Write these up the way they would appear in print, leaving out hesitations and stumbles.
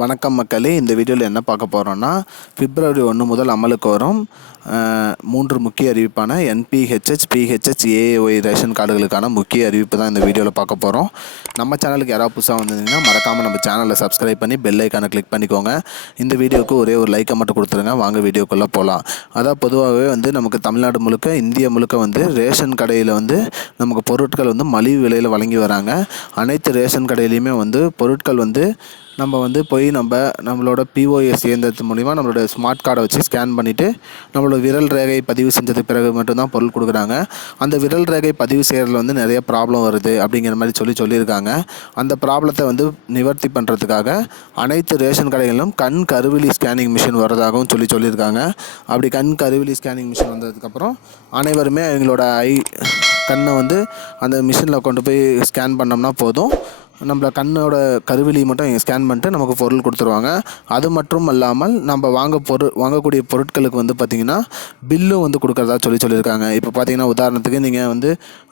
வணக்கம் மக்களே, இந்த வீடியோவில் என்ன பார்க்க போகிறோன்னா, பிப்ரவரி 1 முதல் அமலுக்கு வரும் 3 முக்கிய அறிவிப்பான என்பிஹெச்ஹெச், பிஹெச்ஹெச், ஏஏஒய் ரேஷன் கார்டுகளுக்கான முக்கிய அறிவிப்பு தான் இந்த வீடியோவில் பார்க்க போகிறோம். நம்ம சேனலுக்கு யாராவது புதுசாக வந்திருந்தீங்கன்னா மறக்காமல் நம்ம சேனலை சப்ஸ்கிரைப் பண்ணி பெல் ஐக்கானை கிளிக் பண்ணிக்கோங்க. இந்த வீடியோவுக்கு ஒரே ஒரு லைக்கை மட்டும் கொடுத்துருங்க. வாங்க வீடியோக்குள்ளே போகலாம். அதான் பொதுவாகவே நமக்கு தமிழ்நாடு முழுக்க, இந்தியா முழுக்க ரேஷன் கடையில் நமக்கு பொருட்கள் மலிவு விலையில் வழங்கி வராங்க. அனைத்து ரேஷன் கடையிலையுமே பொருட்கள் நம்ம போய் நம்மளோட பிஓஎஸ் இயந்திரத்து மூலிமா நம்மளோட ஸ்மார்ட் கார்டை வச்சு ஸ்கேன் பண்ணிவிட்டு நம்மளோட விரல் ரேகை பதிவு செஞ்சதுக்கு பிறகு மட்டும்தான் பொருள் கொடுக்குறாங்க. அந்த விரல் ரேகை பதிவு செய்கிறதுல நிறைய ப்ராப்ளம் வருது அப்படிங்கிற மாதிரி சொல்லியிருக்காங்க. அந்த ப்ராப்ளத்தை நிவர்த்தி பண்ணுறதுக்காக அனைத்து ரேஷன் கடைகளிலும் கண் கருவிழி ஸ்கேனிங் மிஷின் வர்றதாகவும் சொல்லியிருக்காங்க. அப்படி கண் கருவிழி ஸ்கேனிங் மிஷின் வந்ததுக்கப்புறம் அனைவருமே அவங்களோட கண்ணை அந்த மிஷினில் கொண்டு போய் ஸ்கேன் பண்ணோம்னா போதும். நம்மள கண்ணோட கருவிழி மட்டும் இங்கே ஸ்கேன் பண்ணிட்டு நமக்கு பொருள் கொடுத்துருவாங்க. அது மட்டும் இல்லாமல் நம்ம வாங்கக்கூடிய பொருட்களுக்கு பார்த்திங்கன்னா பில்லும் கொடுக்குறதா சொல்லியிருக்காங்க. இப்போ பார்த்திங்கன்னா உதாரணத்துக்கு நீங்கள்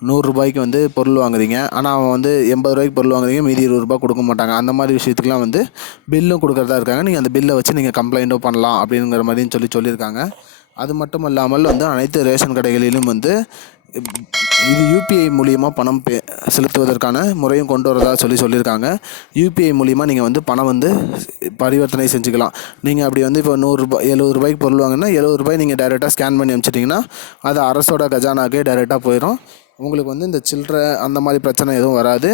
100 ரூபாய்க்கு பொருள் வாங்குறீங்க. ஆனால் அவன் 80 ரூபாய்க்கு பொருள் வாங்குறீங்க, மீதி 20 ரூபா கொடுக்க மாட்டாங்க. அந்த மாதிரி விஷயத்துக்குலாம் பில்லும் கொடுக்குறதா இருக்காங்க. நீங்கள் அந்த பில்லை வச்சு நீங்கள் கம்ப்ளைண்ட்டும் பண்ணலாம் அப்படிங்கிற மாதிரின்னு சொல்லியிருக்காங்க. அது மட்டும் இல்லாமல் அனைத்து ரேஷன் கடைகளிலும் இது யூபிஐ மூலியமாக பணம் செலுத்துவதற்கான முறையும் கொண்டு வரதா சொல்லியிருக்காங்க. யூபிஐ மூலிமா நீங்கள் பணம் பரிவர்த்தனை செஞ்சுக்கலாம். நீங்கள் அப்படி இப்போ 100 ரூபாய் 70 ரூபாய்க்கு பொருள் வாங்கினா 70 ரூபாய் நீங்கள் டைரெக்டாக ஸ்கேன் பண்ணி அனுப்பிச்சிட்டிங்கன்னா அது அரசோட கஜானாக்கே டைரெக்டாக போயிடும். உங்களுக்கு இந்த சில்லறை அந்த மாதிரி பிரச்சனை எதுவும் வராது.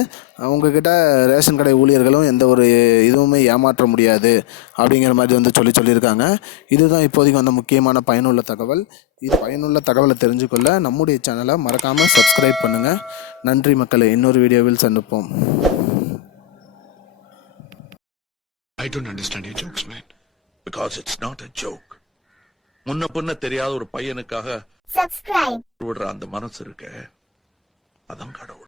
உங்கள்கிட்ட ரேஷன் கடை ஊழியர்களும் எந்த ஒரு இதுவுமே ஏமாற்ற முடியாது அப்படிங்கிற மாதிரி சொல்லியிருக்காங்க. இதுதான் இப்போதைக்கு முக்கியமான பயனுள்ள தகவல். இது பயனுள்ள தகவலை தெரிஞ்சுக்கொள்ள நம்முடைய சேனலை மறக்காமல் சப்ஸ்கிரைப் பண்ணுங்கள். நன்றி மக்களே. இன்னொரு வீடியோவில் சந்திப்போம். I don't understand your jokes, man. Because it's not a joke. முன்ன பின்ன தெரியாத ஒரு பையனுக்காக விடுற அந்த மனசு இருக்க, அதான் கடவுள்.